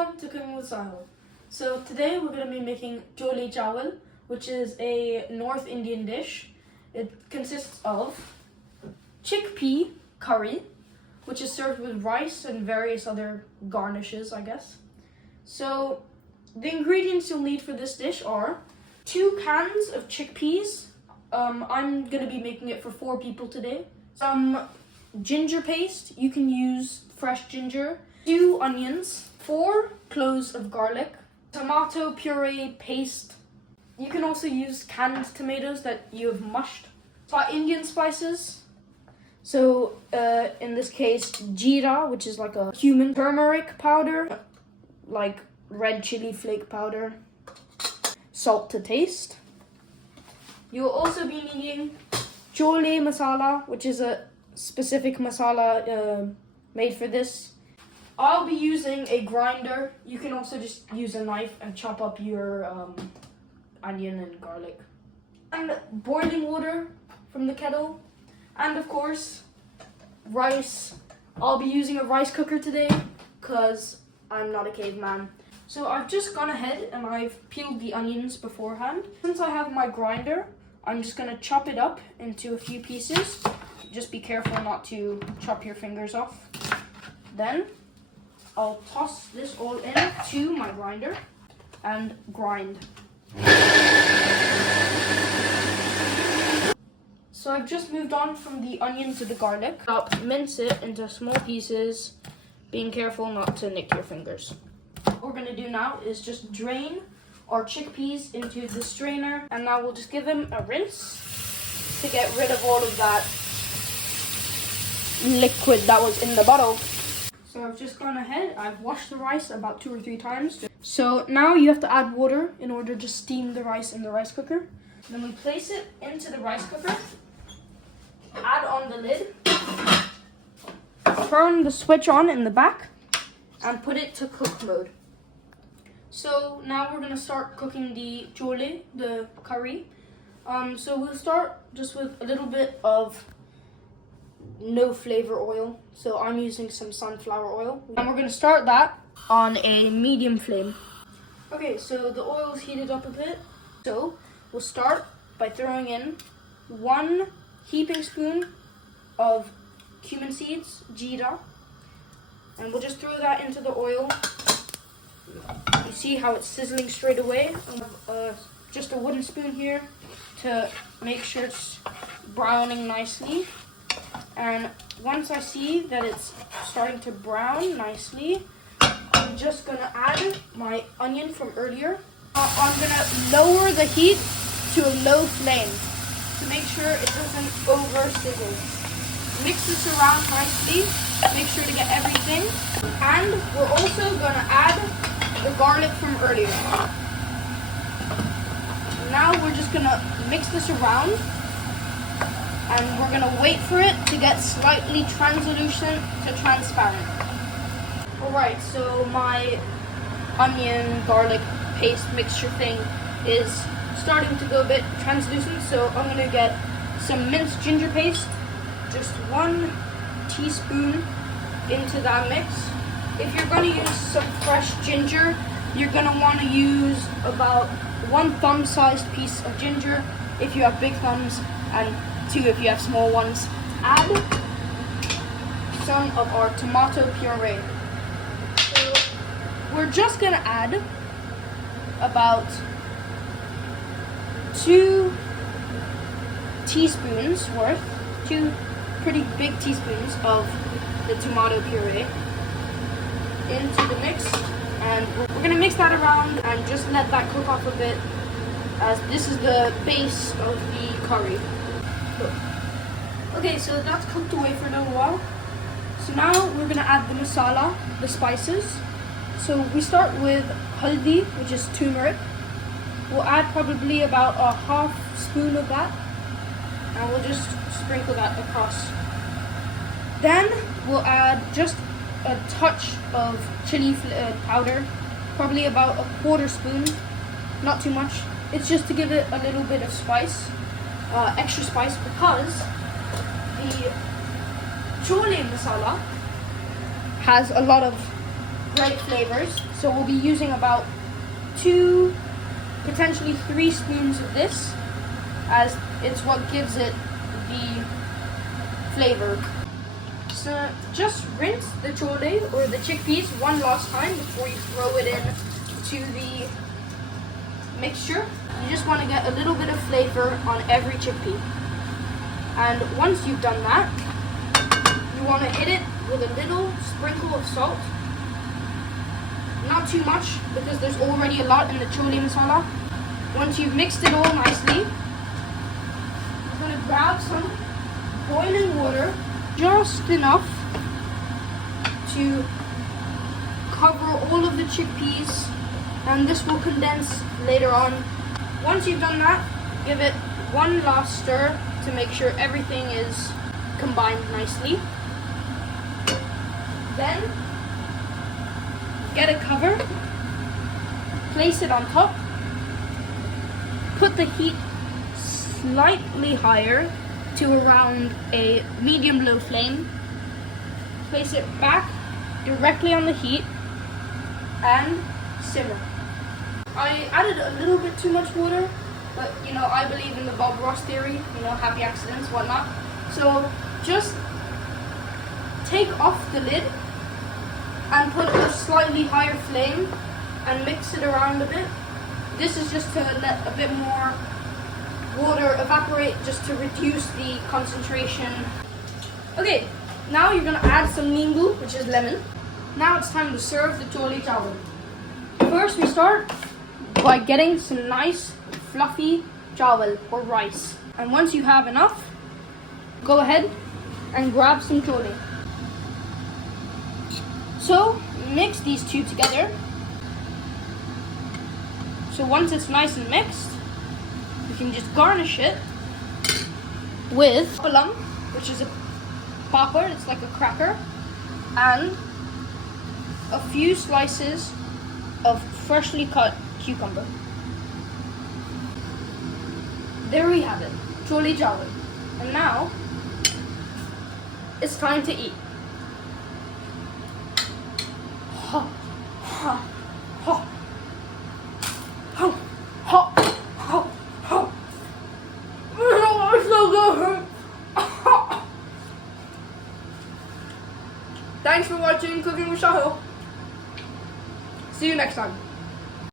Welcome to Cooking with Sahil. So today we're going to be making Chole Chawal, which is a North Indian dish. It consists of chickpea curry, which is served with rice and various other garnishes, I guess. So the ingredients you'll need for this dish are 2 cans of chickpeas. I'm going to be making it for 4 people today. Some ginger paste, you can use fresh ginger. 2 onions, 4 cloves of garlic, tomato puree paste. You can also use canned tomatoes that you have mushed. Indian spices. So in this case, jeera, which is like a cumin, turmeric powder, like red chili flake powder, salt to taste. You'll also be needing chole masala, which is a specific masala made for this. I'll be using a grinder. You can also just use a knife and chop up your onion and garlic. And boiling water from the kettle. And of course, rice. I'll be using a rice cooker today because I'm not a caveman. So I've just gone ahead and I've peeled the onions beforehand. Since I have my grinder, I'm just gonna chop it up into a few pieces. Just be careful not to chop your fingers off. Then I'll toss this all into my grinder and grind. So I've just moved on from the onion to the garlic. I'll mince it into small pieces, being careful not to nick your fingers. What we're gonna do now is just drain our chickpeas into the strainer, and now we'll just give them a rinse to get rid of all of that liquid that was in the bottle. So I've just gone ahead, I've washed the rice about 2 or 3 times. So now you have to add water in order to steam the rice in the rice cooker. Then we place it into the rice cooker, add on the lid, turn the switch on in the back, and put it to cook mode. So now we're gonna start cooking the chole, the curry. So we'll start just with a little bit of no flavor oil. So I'm using some sunflower oil. And we're gonna start that on a medium flame. Okay, so the oil is heated up a bit. So we'll start by throwing in 1 heaping spoon of cumin seeds, jeera. And we'll just throw that into the oil. You see how it's sizzling straight away. Just a wooden spoon here to make sure it's browning nicely. And once I see that it's starting to brown nicely, I'm just gonna add my onion from earlier. I'm gonna lower the heat to a low flame to make sure it doesn't over sizzle. Mix this around nicely, make sure to get everything. And we're also gonna add the garlic from earlier. Now we're just gonna mix this around, and we're gonna wait for it to get slightly translucent to transparent. Alright, so my onion garlic paste mixture thing is starting to go a bit translucent, so I'm gonna get some minced ginger paste, just 1 teaspoon into that mix. If you're gonna use some fresh ginger, you're gonna wanna use about 1 thumb-sized piece of ginger if you have big thumbs, and 2 if you have small ones. Add some of our tomato puree. So we're just gonna add about 2 teaspoons worth, 2 pretty big teaspoons of the tomato puree into the mix, and we're gonna mix that around and just let that cook off a bit, as this is the base of the curry. Okay, so that's cooked away for a little while. So now we're gonna add the masala, the spices. So we start with haldi, which is turmeric. We'll add probably about a half spoon of that, and we'll just sprinkle that across. Then we'll add just a touch of chili powder, probably about a 1/4 spoon, not too much. It's just to give it a little bit of spice, extra spice, because the chole masala has a lot of great flavors. So we'll be using about 2, potentially 3 spoons of this, as it's what gives it the flavor. So just rinse the chole or the chickpeas one last time before you throw it in to the mixture. You just want to get a little bit of flavor on every chickpea. And once you've done that, you want to hit it with a little sprinkle of salt. Not too much, because there's already a lot in the chole masala. Once you've mixed it all nicely, you're going to grab some boiling water, just enough to cover all of the chickpeas, and this will condense later on. Once you've done that, give it one last stir to make sure everything is combined nicely. Then get a cover, place it on top, put the heat slightly higher to around a medium-low flame, place it back directly on the heat, and simmer. I added a little bit too much water, but I believe in the Bob Ross theory, happy accidents, whatnot. So just take off the lid and put a slightly higher flame and mix it around a bit. This is just to let a bit more water evaporate, just to reduce the concentration. Okay, now you're gonna add some nimbu, which is lemon. Now it's time to serve the chole chawal. First we start by getting some nice fluffy chawal or rice. And once you have enough, go ahead and grab some chole. So mix these two together. So once it's nice and mixed, you can just garnish it with palam, which is a popper, it's like a cracker, and a few slices of freshly cut cucumber. There we have it, chole chawal. And now it's time to eat. Ha, ha, ha, ha, ha, ha, ha. Oh, it's so good. Thanks for watching Cooking with Shahil. See you next time.